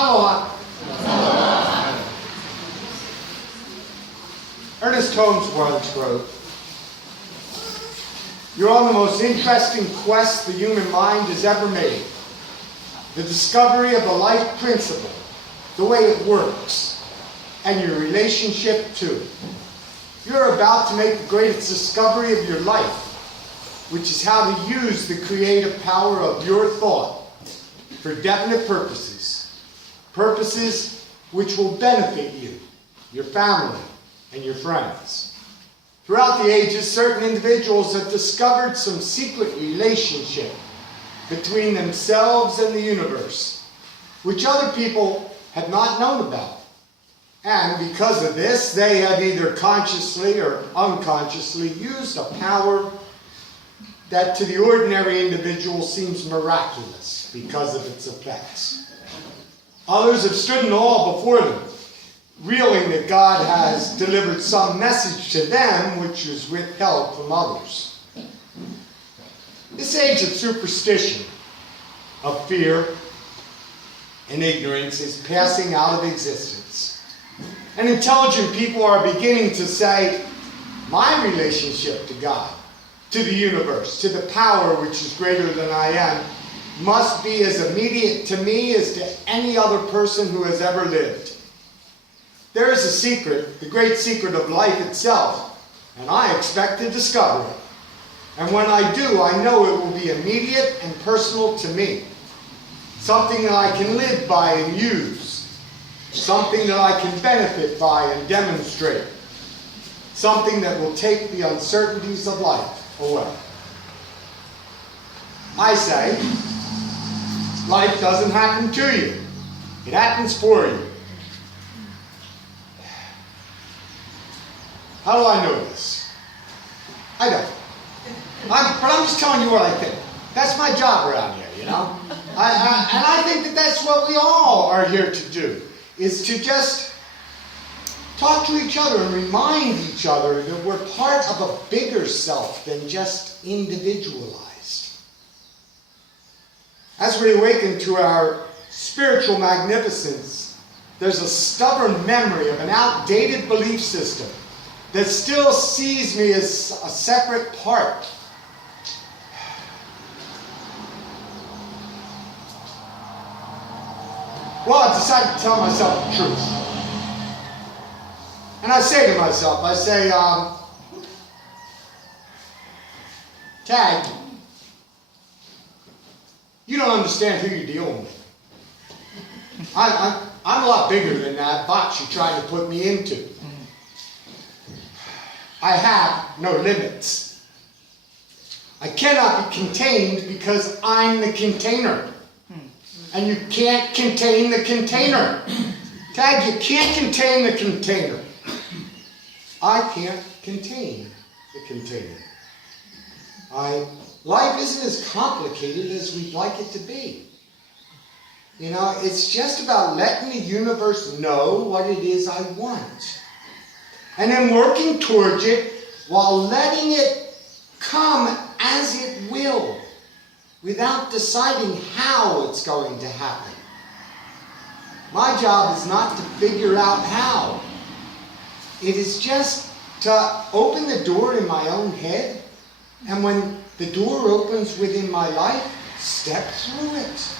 Aloha. Ernest Holmes once wrote, "You're on the most interesting quest the human mind has ever made. The discovery of the life principle, the way it works, and your relationship to it. You're about to make the greatest discovery of your life, which is how to use the creative power of your thought for definite purposes. Purposes which will benefit you, your family, and your friends. Throughout the ages, certain individuals have discovered some secret relationship between themselves and the universe, which other people have not known about. And because of this, they have either consciously or unconsciously used a power that to the ordinary individual seems miraculous because of its effects. Others have stood in awe before them, reeling that God has delivered some message to them which was withheld from others. This age of superstition, of fear, and ignorance is passing out of existence. And intelligent people are beginning to say, my relationship to God, to the universe, to the power which is greater than I am, must be as immediate to me as to any other person who has ever lived. There is a secret, the great secret of life itself, and I expect to discover it. And when I do, I know it will be immediate and personal to me. Something that I can live by and use. Something that I can benefit by and demonstrate. Something that will take the uncertainties of life away. I say, life doesn't happen to you. It happens for you. How do I know this? I don't. But I'm just telling you what I think. That's my job around here, you know? And I think that that's what we all are here to do, is to just talk to each other and remind each other that we're part of a bigger self than just individualized. As we awaken to our spiritual magnificence, there's a stubborn memory of an outdated belief system that still sees me as a separate part. Well, I decided to tell myself the truth. And I say to myself, Tag, you don't understand who you're dealing with. I'm a lot bigger than that box you're trying to put me into. I have no limits. I cannot be contained because I'm the container. And you can't contain the container. Tag, you can't contain the container. I can't contain the container. Life isn't as complicated as we'd like it to be. You know, it's just about letting the universe know what it is I want. And then working towards it while letting it come as it will, without deciding how it's going to happen. My job is not to figure out how. It is just to open the door in my own head, and when the door opens within my life, step through it.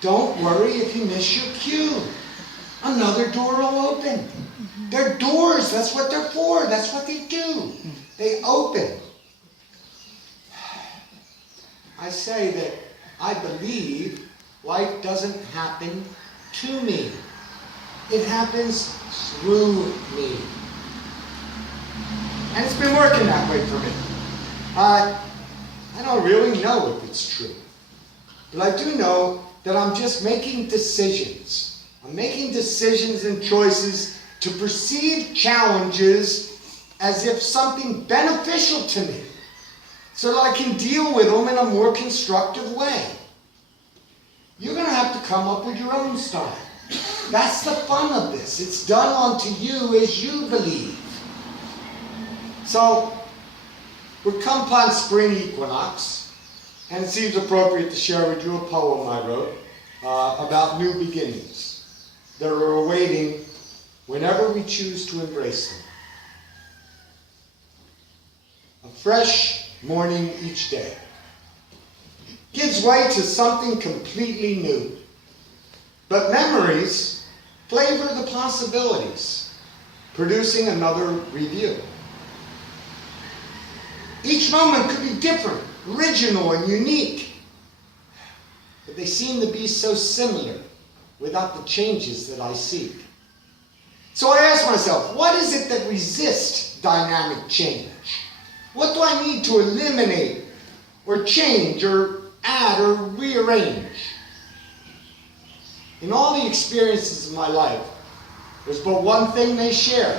Don't worry if you miss your cue. Another door will open. They're doors. That's what they're for. That's what they do. They open. I say that I believe life doesn't happen to me. It happens through me. And it's been working that way for me. I don't really know if it's true. But I do know that I'm just making decisions. I'm making decisions and choices to perceive challenges as if something beneficial to me, so that I can deal with them in a more constructive way. You're going to have to come up with your own style. That's the fun of this. It's done unto you as you believe. So, we've come upon spring equinox, and it seems appropriate to share with you a poem I wrote about new beginnings that are awaiting whenever we choose to embrace them. A fresh morning each day gives way to something completely new. But memories flavor the possibilities, producing another review. Each moment could be different, original, and unique. But they seem to be so similar without the changes that I seek. So I ask myself, what is it that resists dynamic change? What do I need to eliminate or change or add or rearrange? In all the experiences of my life, there's but one thing they share.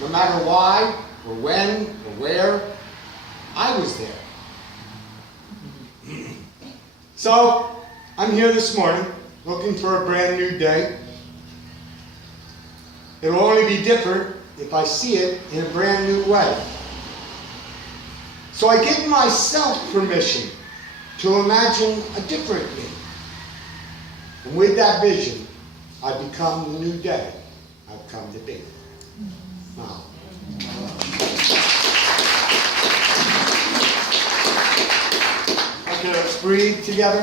No matter why, or when, or where, I was there. So, I'm here this morning, looking for a brand new day. It will only be different if I see it in a brand new way. So I give myself permission to imagine a different me. And with that vision, I become the new day I've come to be. Now, okay, let's breathe together.